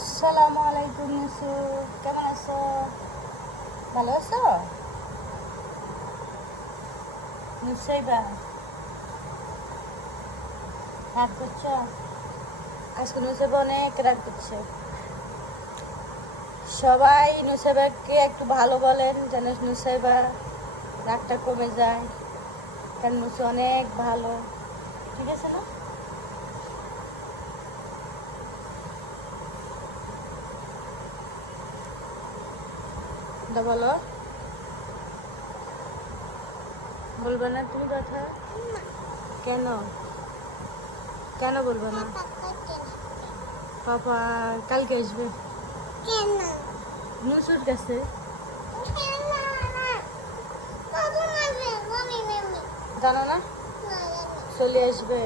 আসসালামু আলাইকুম ইউসুফ, কেমন আছো? ভালো আছো? নুসাইবা রাগ করছো? আজকে নুসাইবা অনেক রাগ করছে। সবাই নুসাইবাকে একটু ভালো বলেন যেন নুসাইবা রাগটা কমে যায়, কারণ নুসু অনেক ভালো। ঠিক আছে না? বলো, বলবে না তুমি কথা? কেন কেন বলবে না? পাপা কালকে আসবে নুসুর কাছে। জানো না চলে আসবে।